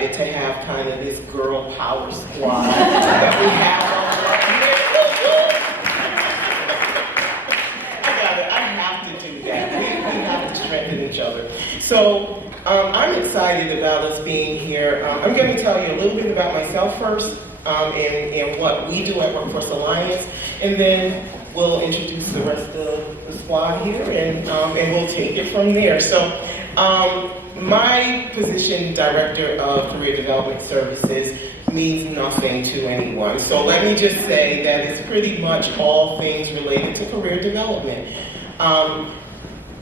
excited to have kind of this girl power squad that we have over here. I have to do that. We have to strengthen each other. So I'm excited about us being here. I'm going to tell you a little bit about myself first and what we do at Workforce Alliance, and then we'll introduce the rest of the squad here, and we'll take it from there. So my position, Director of Career Development Services, means nothing to anyone. So let me just say that it's pretty much all things related to career development.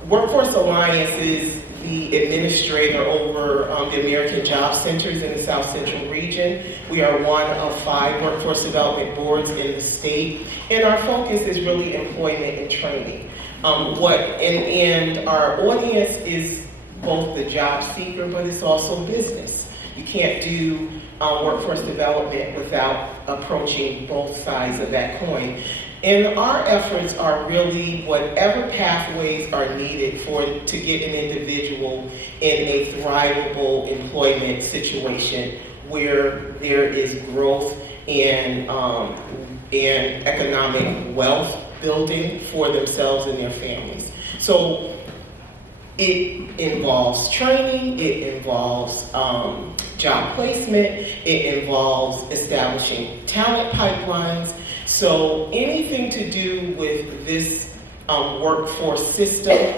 Workforce Alliance is the administrator over the American Job Centers in the South Central region. We are one of 5 workforce development boards in the state, and our focus is really employment and training. And our audience is both the job seeker, but it's also business. You can't do workforce development without approaching both sides of that coin. And our efforts are really whatever pathways are needed to get an individual in a thrivable employment situation where there is growth and economic wealth building for themselves and their families. So it involves training, it involves job placement, it involves establishing talent pipelines. So anything to do with this workforce system,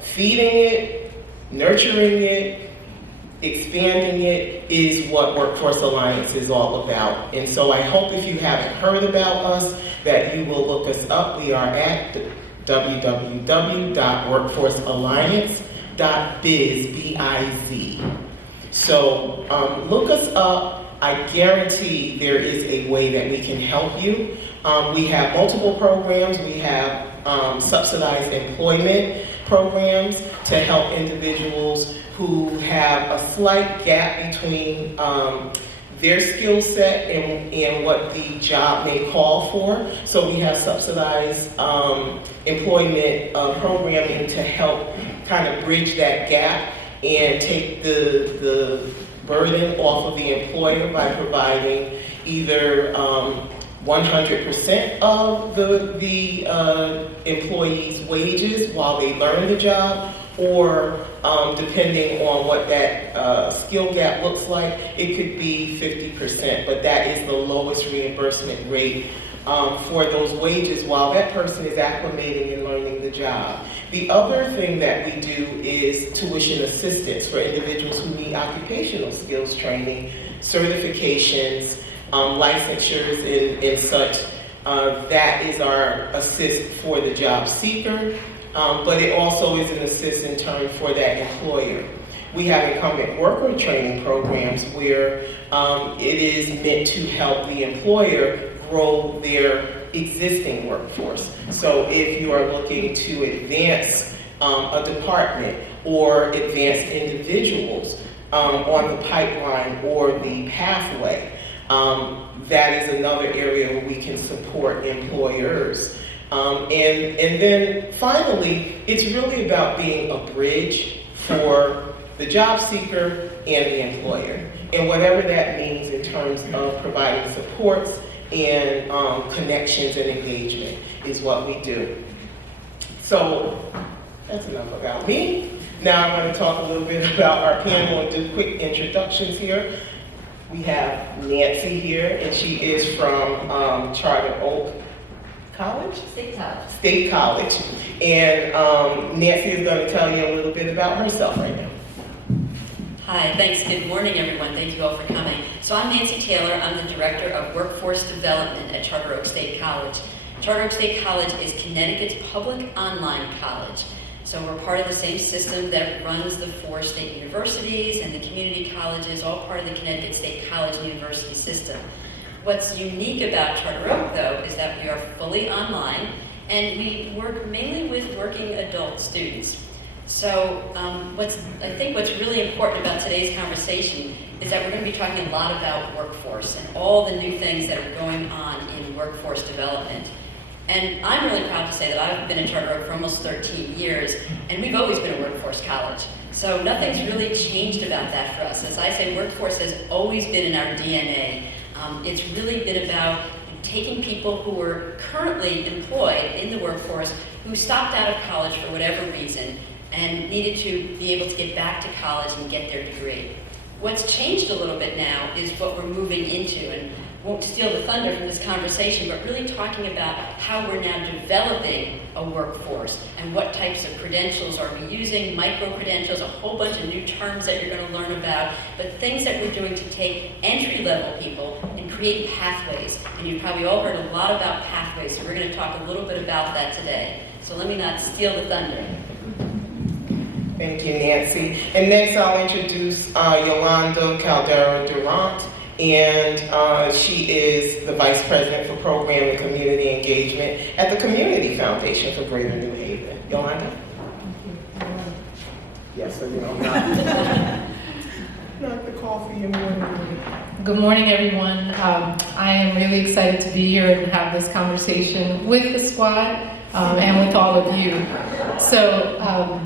feeding it, nurturing it, expanding it is what Workforce Alliance is all about. And so I hope if you haven't heard about us that you will look us up. We are at www.workforcealliance.biz, B-I-Z. So look us up. I guarantee there is a way that we can help you. We have multiple programs. We have subsidized employment programs to help individuals who have a slight gap between their skill set and what the job may call for. So we have subsidized employment programming to help kind of bridge that gap and take the burden off of the employer by providing either 100% of the employee's wages while they learn the job, or depending on what that skill gap looks like, it could be 50%, but that is the lowest reimbursement rate for those wages while that person is acclimating and learning the job. The other thing that we do is tuition assistance for individuals who need occupational skills training, certifications, licensures and such. That is our assist for the job seeker, but it also is an assist in turn for that employer. We have incumbent worker training programs where it is meant to help the employer grow their existing workforce. So if you are looking to advance a department or advance individuals on the pipeline or the pathway, that is another area where we can support employers. And then finally, it's really about being a bridge for the job seeker and the employer. And whatever that means in terms of providing supports and connections and engagement is what we do. So that's enough about me. Now I'm going to talk a little bit about our panel and do quick introductions here. We have Nancy here, and she is from Charter Oak College? State College. And Nancy is going to tell you a little bit about herself right now. Hi, thanks. Good morning, everyone. Thank you all for coming. So I'm Nancy Taylor. I'm the Director of Workforce Development at Charter Oak State College. Charter Oak State College is Connecticut's public online college. So we're part of the same system that runs the 4 state universities and the community colleges, all part of the Connecticut State College and University system. What's unique about Charter Oak, though, is that we are fully online, and we work mainly with working adult students. So I think what's really important about today's conversation is that we're going to be talking a lot about workforce and all the new things that are going on in workforce development. And I'm really proud to say that I've been at Charter Oak for almost 13 years, and we've always been a workforce college. So nothing's really changed about that for us. As I say, workforce has always been in our DNA. It's really been about taking people who are currently employed in the workforce who stopped out of college for whatever reason and needed to be able to get back to college and get their degree. What's changed a little bit now is what we're moving into, and won't steal the thunder from this conversation, but really talking about how we're now developing a workforce and what types of credentials are we using, micro-credentials, a whole bunch of new terms that you're going to learn about, but things that we're doing to take entry-level people and create pathways. And you've probably all heard a lot about pathways, so we're going to talk a little bit about that today. So let me not steal the thunder. Thank you, Nancy. And next I'll introduce Yolanda Caldera-Durant, and she is the Vice President for Program and Community Engagement at the Community Foundation for Greater New Haven. Yolanda? Yes, so you know, not the coffee in the morning. Good morning, everyone. I am really excited to be here and have this conversation with the squad and with all of you. So,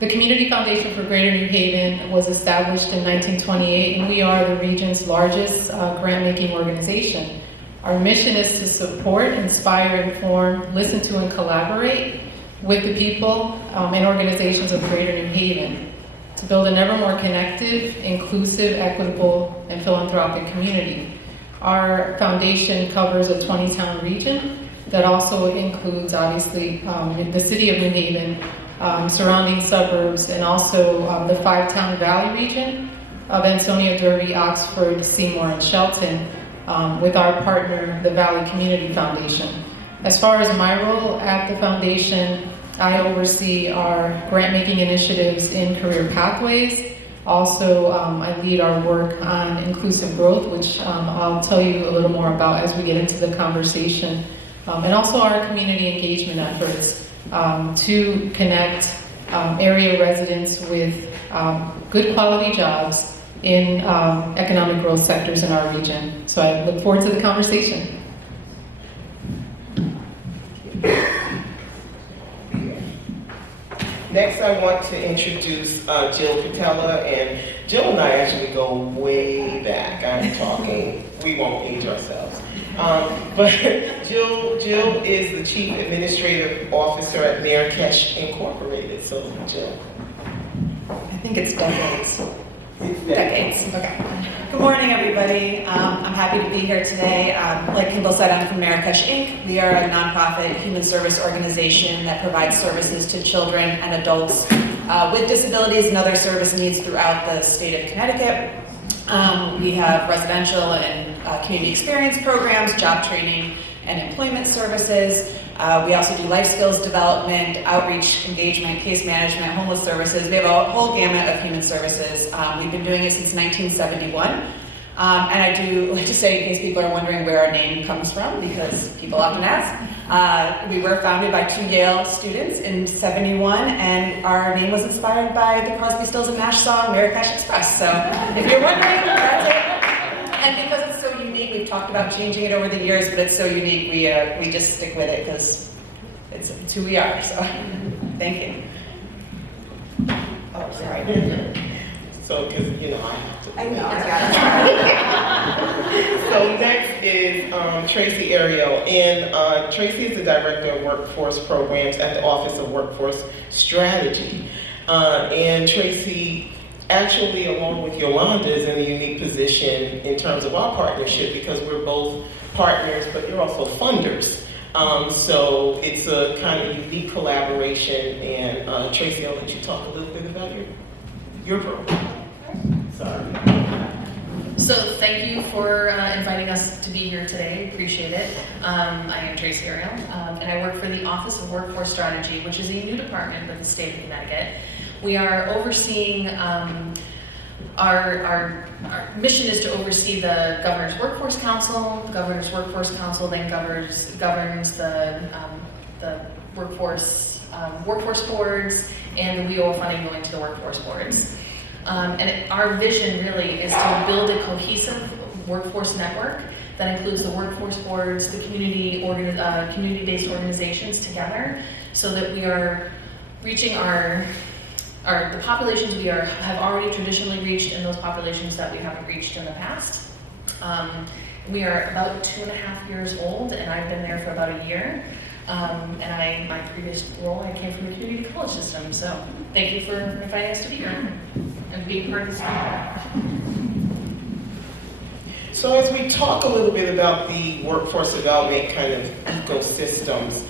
the Community Foundation for Greater New Haven was established in 1928, and we are the region's largest grant-making organization. Our mission is to support, inspire, inform, listen to, and collaborate with the people and organizations of Greater New Haven to build an ever more connected, inclusive, equitable, and philanthropic community. Our foundation covers a 20-town region that also includes, obviously, the city of New Haven, surrounding suburbs, and also the 5-town Valley region of Ansonia, Derby, Oxford, Seymour, and Shelton, with our partner, the Valley Community Foundation. As far as my role at the foundation, I oversee our grant-making initiatives in career pathways. Also, I lead our work on inclusive growth, which I'll tell you a little more about as we get into the conversation, and also our community engagement efforts to connect area residents with good quality jobs in economic growth sectors in our region. So I look forward to the conversation. Next, I want to introduce Jill Patella, and Jill and I actually go way back. I'm talking, we won't age ourselves. But Jill is the Chief Administrative Officer at Marrakesh Incorporated. So, Jill. I think it's decades. Decades. Okay. Good morning, everybody. I'm happy to be here today. Like Kimball said, I'm from Marrakesh Inc. We are a nonprofit human service organization that provides services to children and adults with disabilities and other service needs throughout the state of Connecticut. We have residential and community experience programs, job training, and employment services. We also do life skills development, outreach, engagement, case management, homeless services. We have a whole gamut of human services. We've been doing it since 1971. And I do like to say, in case people are wondering where our name comes from, because people often ask, we were founded by 2 Yale students in '71, and our name was inspired by the Crosby, Stills, and Nash song, Marrakesh Express. So if you're wondering, that's it. And because it's so unique, we've talked about changing it over the years, but it's so unique, we just stick with it because it's who we are. So thank you. Oh, sorry. So, because, you know, I have to. I know, I got it. So next is Tracy Ariel, and Tracy is the Director of Workforce Programs at the Office of Workforce Strategy. And Tracy, actually, along with Yolanda, is in a unique position in terms of our partnership because we're both partners, but you're also funders. So it's a kind of unique collaboration, and Tracy, I'll let you talk a little bit about your program. Sorry. So thank you for inviting us to be here today. Appreciate it. I am Tracy Ariel, and I work for the Office of Workforce Strategy, which is a new department with the state of Connecticut. We are overseeing, our mission is to oversee the Governor's Workforce Council. The Governor's Workforce Council then governs the workforce boards and the WEO funding going to the workforce boards. Our vision really is to build a cohesive workforce network that includes the workforce boards, the community-based organizations together, so that we are reaching our the populations we have already traditionally reached and those populations that we haven't reached in the past. We are about 2.5 years old, and I've been there for about a year. My previous role, I came from the community college system, so thank you for inviting us to be here and being part of this community. So as we talk a little bit about the workforce development kind of ecosystems,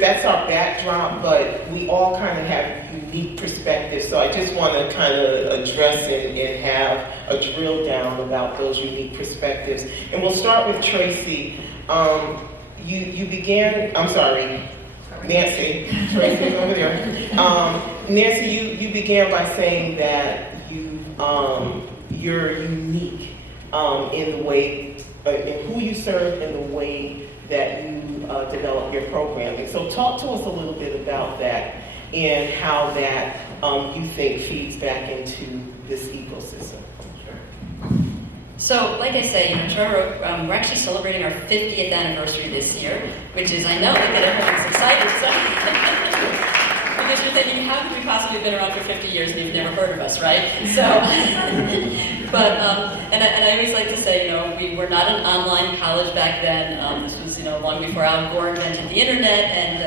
that's our backdrop, but we all kind of have unique perspectives. So I just want to kind of address and have a drill down about those unique perspectives. And we'll start with Tracy. You began, I'm sorry, Nancy, Tracy's over there. Nancy, you began by saying that you're unique in the way, in who you serve and the way that you develop your programming. So talk to us a little bit about that and how that you think feeds back into this ecosystem. So, like I say, Charter Oak, we're actually celebrating our 50th anniversary this year, which is, I know that everyone's excited, so because you're thinking, how could we possibly have been around for 50 years and you've never heard of us, right? So, but, and I always like to say, we were not an online college back then. This was, long before Al Gore invented the internet, and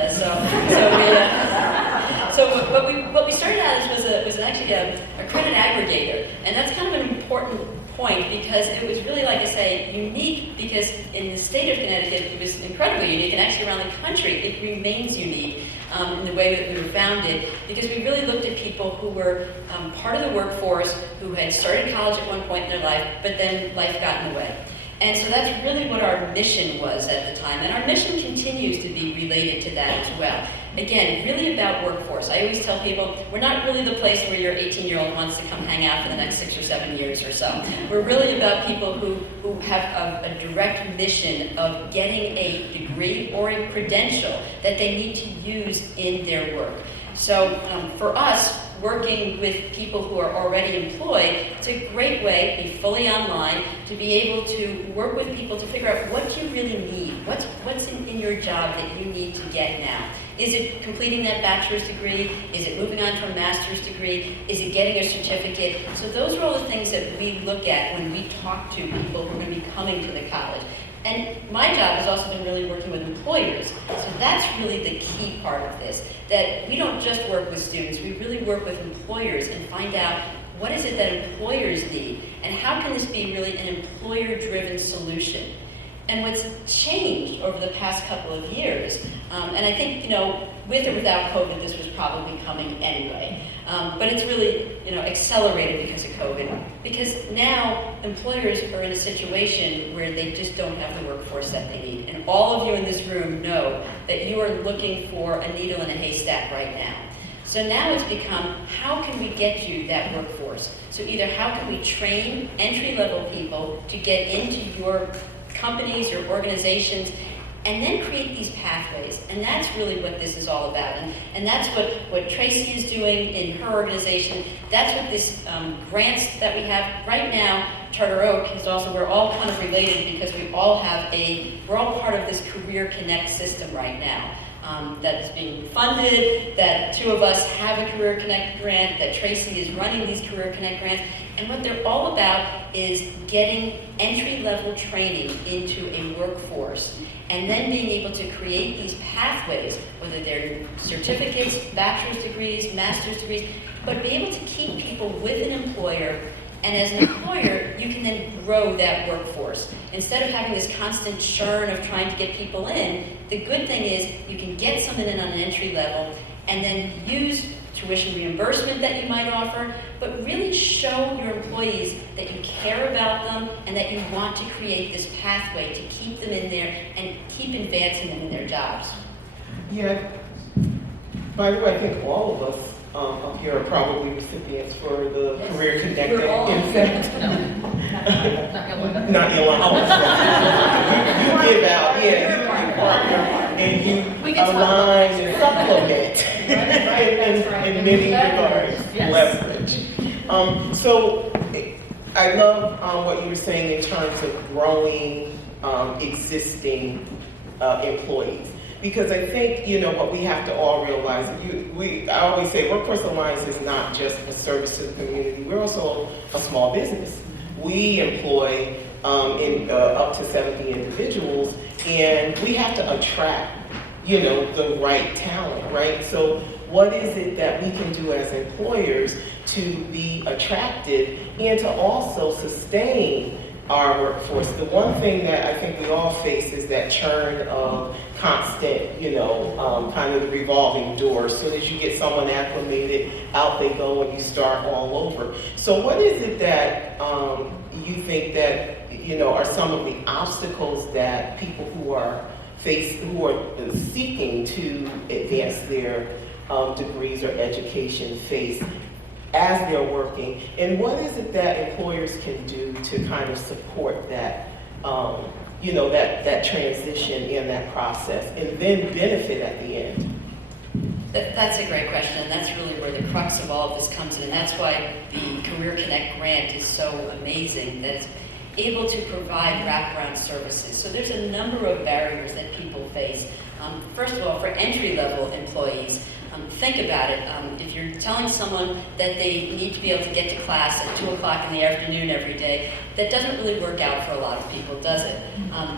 what we started out as was actually a credit aggregator, and that's kind of an important point because it was really, like I say, unique because in the state of Connecticut it was incredibly unique, and actually around the country it remains unique in the way that we were founded, because we really looked at people who were part of the workforce, who had started college at one point in their life, but then life got in the way. And so that's really what our mission was at the time, and our mission continues to be related to that as well. Again, really about workforce. I always tell people, we're not really the place where your 18-year-old wants to come hang out for the next 6 or 7 years or so. We're really about people who have a direct mission of getting a degree or a credential that they need to use in their work. So for us, working with people who are already employed, it's a great way, be fully online, to be able to work with people to figure out what you really need. What's in your job that you need to get now? Is it completing that bachelor's degree? Is it moving on to a master's degree? Is it getting a certificate? So those are all the things that we look at when we talk to people who are going to be coming to the college. And my job has also been really working with employers. So that's really the key part of this, that we don't just work with students, we really work with employers and find out what is it that employers need, and how can this be really an employer-driven solution. And what's changed over the past couple of years, and I think, with or without COVID, this was probably coming anyway, but it's really, accelerated because of COVID, because now employers are in a situation where they just don't have the workforce that they need. And all of you in this room know that you are looking for a needle in a haystack right now. So now it's become, how can we get you that workforce? So either how can we train entry-level people to get into your companies or organizations, and then create these pathways. And that's really what this is all about. And that's what Tracy is doing in her organization. That's what this grants that we have right now. Charter Oak is also, we're all kind of related because we're all part of this Career Connect system right now. That is being funded, that 2 of us have a Career Connect grant, that Tracy is running these Career Connect grants. And what they're all about is getting entry-level training into a workforce, and then being able to create these pathways, whether they're certificates, bachelor's degrees, master's degrees, but be able to keep people with an employer. And as an employer, you can then grow that workforce. Instead of having this constant churn of trying to get people in, the good thing is you can get someone in on an entry level and then use tuition reimbursement that you might offer, but really show your employees that you care about them and that you want to create this pathway to keep them in there and keep advancing them in their jobs. Yeah. By the way, I think all of us up here are probably recipients for the Yes. Career Connect We're all- incentive. Not Yolanda. Not Yolanda. You give out, yeah, you partner, and you We can align and supplement in many regards, Yes. leverage. So I love what you were saying in terms of growing existing employees. Because I think, you know, what we have to all realize, I always say Workforce Alliance is not just a service to the community, we're also a small business. We employ up to 70 individuals, and we have to attract, you know, the right talent, right? So what is it that we can do as employers to be attractive and to also sustain our workforce? The one thing that I think we all face is that churn of constant, you know, kind of the revolving door. As soon as you get someone acclimated, out they go and you start all over. So what is it that you think that, you know, are some of the obstacles that people who are seeking to advance their degrees or education face as they're working, and what is it that employers can do to kind of support that, you know, that transition in that process, and then benefit at the end? That's a great question, and that's really where the crux of all of this comes in. And that's why the Career Connect grant is so amazing, that it's able to provide wraparound services. So there's a number of barriers that people face. First of all, for entry-level employees, think about it. If you're telling someone that they need to be able to get to class at 2 o'clock in the afternoon every day, that doesn't really work out for a lot of people, does it?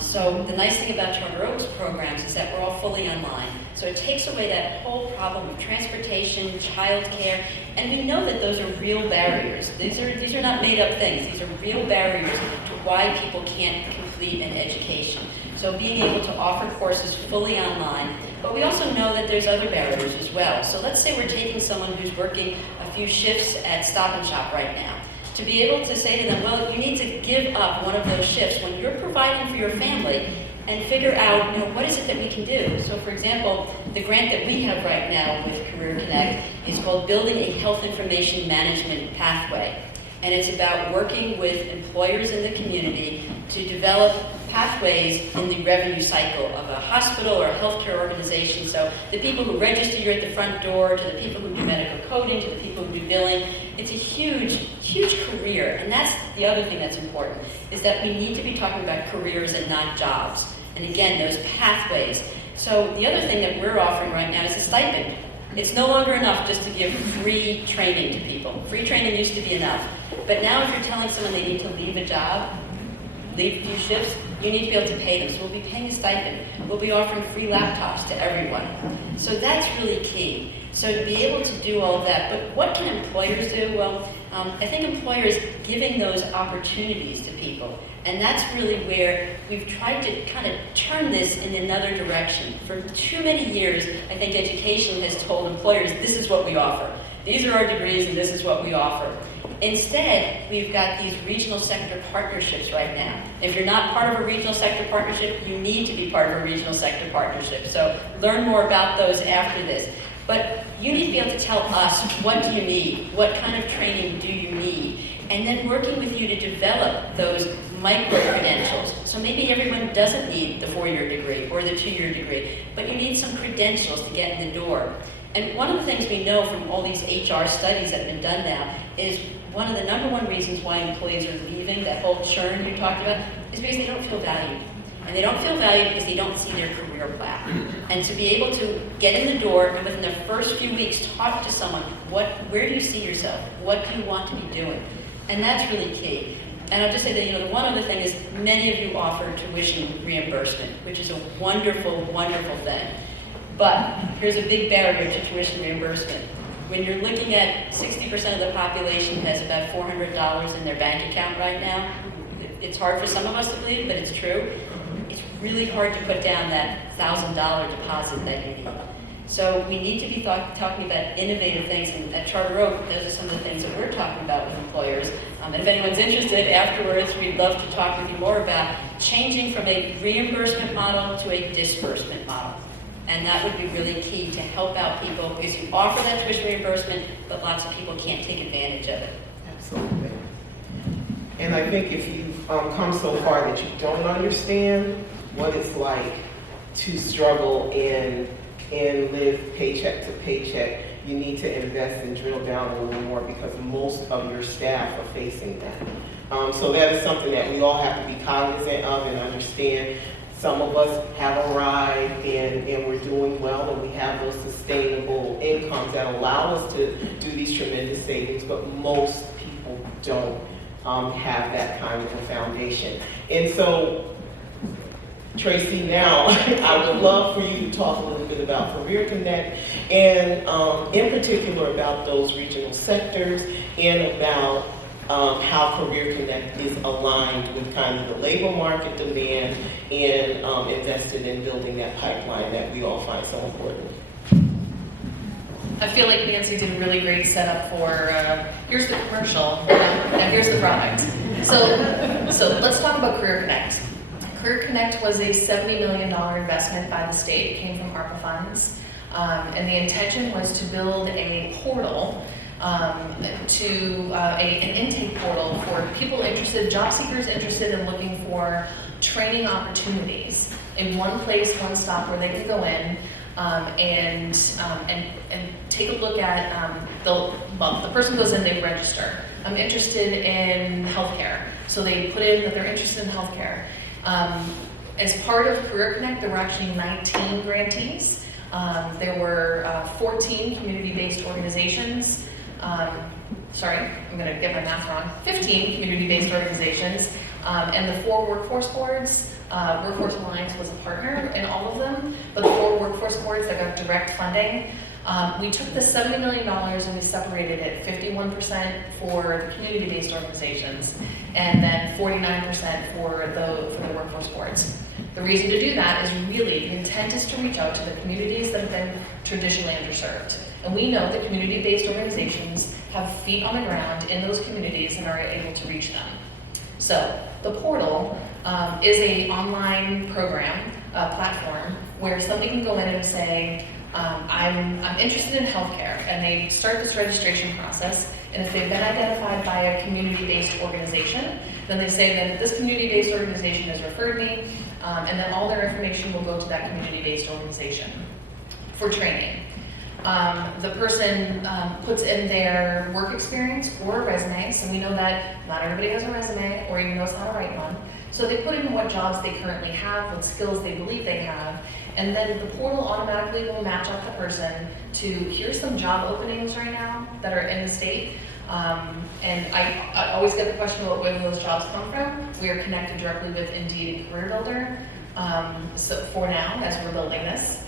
So the nice thing about Charter Oak's programs is that we're all fully online. So it takes away that whole problem of transportation, childcare, and we know that those are real barriers. These are not made-up things. These are real barriers to why people can't complete an education. So being able to offer courses fully online, but we also know that there's other barriers as well. So let's say we're taking someone who's working a few shifts at Stop and Shop right now. To be able to say to them, well, you need to give up one of those shifts when you're providing for your family and figure out, you know, what is it that we can do? So for example, the grant that we have right now with Career Connect is called Building a Health Information Management Pathway. And it's about working with employers in the community to develop pathways in the revenue cycle of a hospital or a healthcare organization. So the people who register you at the front door, to the people who do medical coding, to the people who do billing, it's a huge, huge career. And that's the other thing that's important, is that we need to be talking about careers and not jobs. And again, those pathways. So the other thing that we're offering right now is a stipend. It's no longer enough just to give free training to people. Free training used to be enough. But now if you're telling someone they need to leave a job, leave a few shifts, you need to be able to pay them. So we'll be paying a stipend. We'll be offering free laptops to everyone. So that's really key. So to be able to do all of that, but what can employers do? Well, I think employers giving those opportunities to people. And that's really where we've tried to kind of turn this in another direction. For too many years, I think education has told employers, this is what we offer. These are our degrees and this is what we offer. Instead, we've got these regional sector partnerships right now. If you're not part of a regional sector partnership, you need to be part of a regional sector partnership. So learn more about those after this. But you need to be able to tell us, what do you need? What kind of training do you need? And then working with you to develop those micro-credentials. So maybe everyone doesn't need the 4-year degree or the 2-year degree, but you need some credentials to get in the door. And one of the things we know from all these HR studies that have been done now is one of the #1 reasons why employees are leaving, that whole churn you talked about, is because they don't feel valued. And they don't feel valued because they don't see their career path. And to be able to get in the door and within the first few weeks talk to someone, where do you see yourself? What do you want to be doing? And that's really key. And I'll just say that, you know, the one other thing is many of you offer tuition reimbursement, which is a wonderful, wonderful thing. But here's a big barrier to tuition reimbursement. When you're looking at 60% of the population has about $400 in their bank account right now, it's hard for some of us to believe, but it's true. It's really hard to put down that $1,000 deposit that you need. So we need to be talking about innovative things, and at Charter Oak, those are some of the things that we're talking about with employers. And if anyone's interested, afterwards, we'd love to talk with you more about changing from a reimbursement model to a disbursement model. And that would be really key to help out people, because you offer that tuition reimbursement, but lots of people can't take advantage of it. Absolutely. And I think if you've come so far that you don't understand what it's like to struggle and live paycheck to paycheck, you need to invest and drill down a little more, because most of your staff are facing that. So that is something that we all have to be cognizant of and understand. Some of us have arrived and we're doing well, and we have those sustainable incomes that allow us to do these tremendous savings, but most people don't have that kind of a foundation. And so, Tracy, now I would love for you to talk a little bit about Career Connect, and in particular about those regional sectors, and about how Career Connect is aligned with kind of the labor market demand and invested in building that pipeline that we all find so important. I feel like Nancy did a really great setup for, here's the commercial, and here's the product. So let's talk about Career Connect. Career Connect was a $70 million investment by the state. It came from ARPA funds. And the intention was to build a portal, an intake portal for people interested, job seekers interested in looking for training opportunities in one place, one stop where they can go in and take a look at, the person goes in, they register. I'm interested in healthcare. So they put in that they're interested in healthcare. As part of Career Connect, there were actually 19 grantees. There were 14 community-based organizations. Sorry, I'm going to get my math wrong. 15 community-based organizations, and the 4 workforce boards. Workforce Alliance was a partner in all of them, but the 4 workforce boards that got direct funding. We took the $70 million and we separated it 51% for the community-based organizations, and then 49% for the workforce boards. The reason to do that is really, the intent is to reach out to the communities that have been traditionally underserved. And we know that community-based organizations have feet on the ground in those communities and are able to reach them. So the portal is an online program, platform, where somebody can go in and say, I'm interested in healthcare, and they start this registration process, and if they've been identified by a community-based organization, then they say that this community-based organization has referred me, and then all their information will go to that community-based organization for training. The person puts in their work experience or a resume, so we know that not everybody has a resume or even knows how to write one. So they put in what jobs they currently have, what skills they believe they have, and then the portal automatically will match up the person to, here's some job openings right now that are in the state. And I always get the question about where those jobs come from. We are connected directly with Indeed and Career Builder, so for now, as we're building this.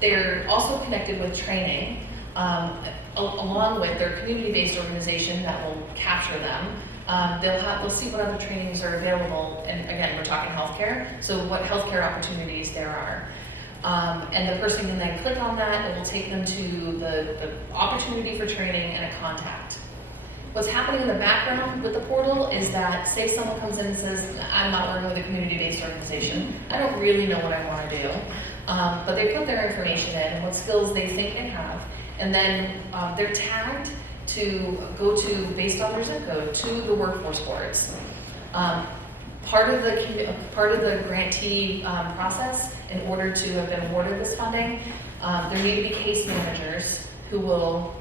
They're also connected with training, along with their community-based organization that will capture them. They'll see what other trainings are available, and again, we're talking healthcare, so what healthcare opportunities there are. And the person can then click on that, it will take them to the opportunity for training and a contact. What's happening in the background with the portal is that, say someone comes in and says, I'm not working with a community-based organization, I don't really know what I want to do, but they put their information in and what skills they think they have, and then they're tagged to go to, based on their zip code, to the workforce boards. Part of the grantee process, in order to have been awarded this funding, there need to be case managers who will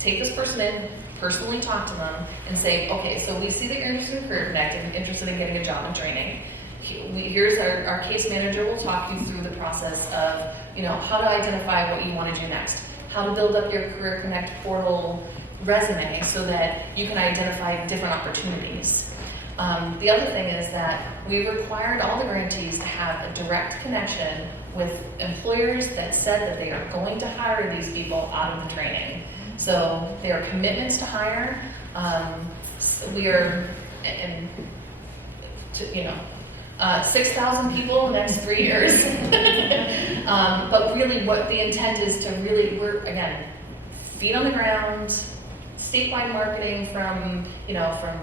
take this person in, personally talk to them, and say, okay, so we see that you're interested in Career Connect and interested in getting a job and training. Here's our case manager will talk you through the process of, how to identify what you want to do next, how to build up your Career Connect portal resume so that you can identify different opportunities. The other thing is that we required all the grantees to have a direct connection with employers that said that they are going to hire these people out of the training. So there are commitments to hire. We are, 6,000 people in the next 3 years. But really what the intent is to really, again, feet on the ground, statewide marketing from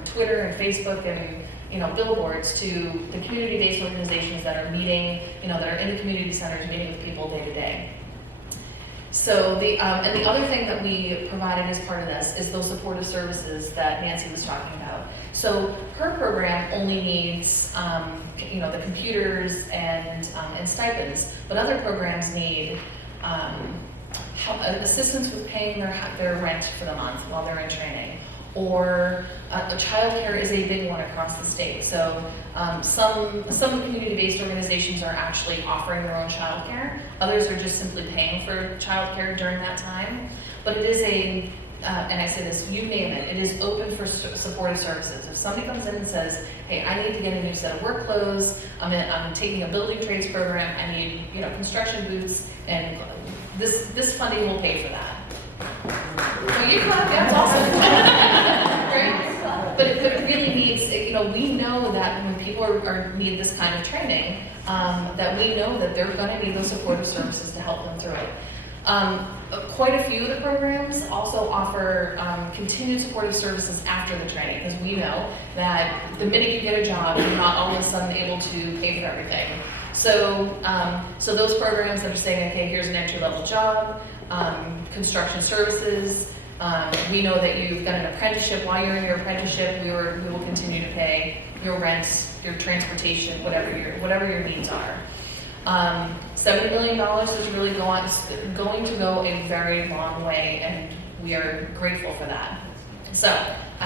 Twitter and Facebook and, billboards to the community-based organizations that are meeting, that are in the community centers meeting with people day to day. So the other thing that we provided as part of this is those supportive services that Nancy was talking about. So her program only needs, the computers and stipends, but other programs need assistance with paying their rent for the month while they're in training, or childcare is a big one across the state. So some community-based organizations are actually offering their own childcare. Others are just simply paying for childcare during that time. But it is and I say this, you name it, it is open for supportive services. If somebody comes in and says, hey, I need to get a new set of work clothes, I'm taking a building trades program, I need construction boots, and this funding will pay for that. So you clap, that's awesome. Right? But it really needs, we know that when people need this kind of training, that we know that they're going to need those supportive services to help them through it. Quite a few of the programs also offer continued supportive services after the training, because we know that the minute you get a job, you're not all of a sudden able to pay for everything. So those programs that are saying, okay, here's an entry-level job, construction services, we know that you've got an apprenticeship. While you're in your apprenticeship, we will continue to pay your rent, your transportation, whatever your needs are. $70 million is really going to go a very long way, and we are grateful for that. So I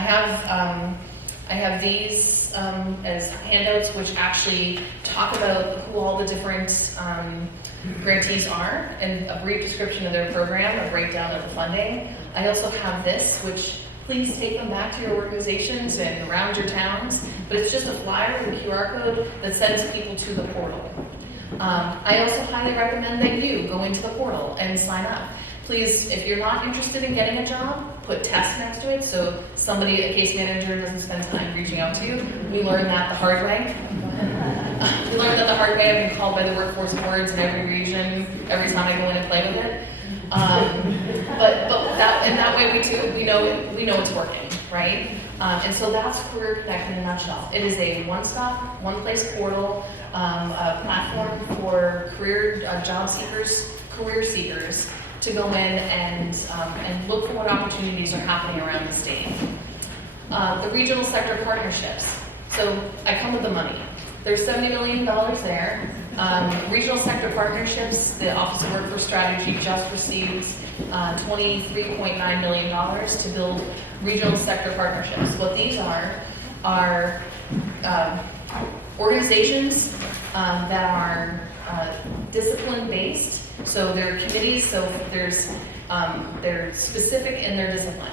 have these as handouts, which actually talk about who all the different grantees are, and a brief description of their program, a breakdown of the funding. I also have this, which please take them back to your organizations and around your towns, but it's just a flyer with a QR code that sends people to the portal. I also highly recommend that you go into the portal and sign up. Please, if you're not interested in getting a job, put test next to it, so somebody, a case manager, doesn't spend time reaching out to you. We learned that the hard way. We learned that the hard way. I've been called by the workforce boards in every region every time I go in and play with it. But that way we know it's working, right? And so that's Career Connect in a nutshell. It is a one-stop, one-place portal, a platform for career seekers to go in and look for what opportunities are happening around the state. The regional sector partnerships. So I come with the money. There's $70 million there. Regional sector partnerships, the Office of Workforce Strategy just received $23.9 million to build regional sector partnerships. What these are organizations that are discipline-based. So they're committees, so they're specific in their discipline.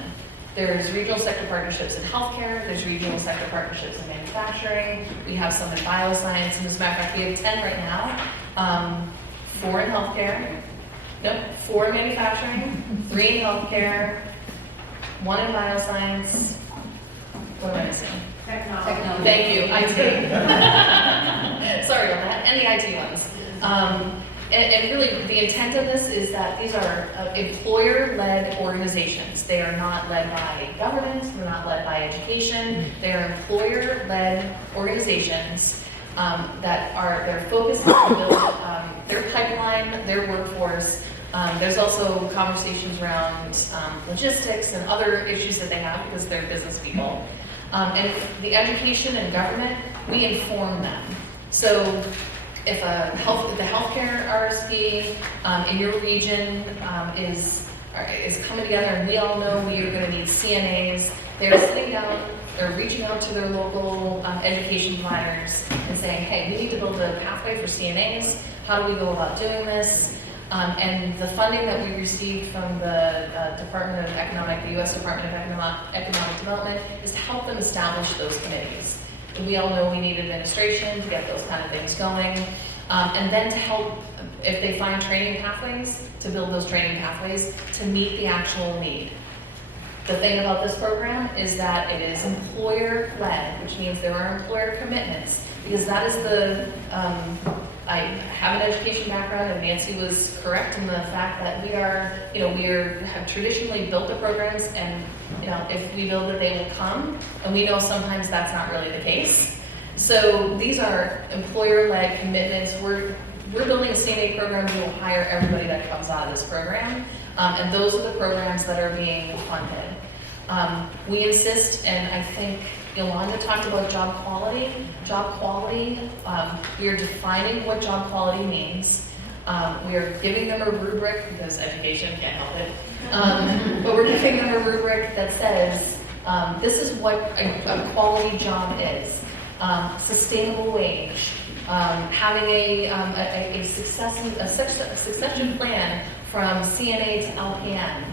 There's regional sector partnerships in healthcare, there's regional sector partnerships in manufacturing, we have some in bioscience, and as a matter of fact, we have 10 right now. 4 in healthcare, 4 in manufacturing, 3 in healthcare, 1 in bioscience. What am I missing? Technology. Thank you, IT. Sorry about that, and the IT ones. And really, the intent of this is that these are employer-led organizations. They are not led by government, they're not led by education. They are employer-led organizations they're focused on build their pipeline, their workforce. There's also conversations around logistics and other issues that they have because they're business people. And the education and government, we inform them. So if the healthcare RSP in your region is coming together, and we all know we are going to need CNAs, they're sitting down, they're reaching out to their local education providers and saying, hey, we need to build a pathway for CNAs. How do we go about doing this? And the funding that we received from the U.S. Department of Economic Development is to help them establish those committees. And we all know we need administration to get those kind of things going. And then to help, if they find training pathways, to build those training pathways to meet the actual need. The thing about this program is that it is employer-led, which means there are employer commitments, because that is I have an education background, and Nancy was correct in the fact that we have traditionally built the programs, and if we build it, they will come, and we know sometimes that's not really the case. So these are employer-led commitments. We're building a CNA program. We will hire everybody that comes out of this program, and those are the programs that are being funded. We insist, and I think Yolanda talked about job quality. Job quality, we are defining what job quality means. We are giving them a rubric, because education can't help it. But we're giving them a rubric that says, This is what a quality job is. Sustainable wage, having a succession plan from CNA to LPN,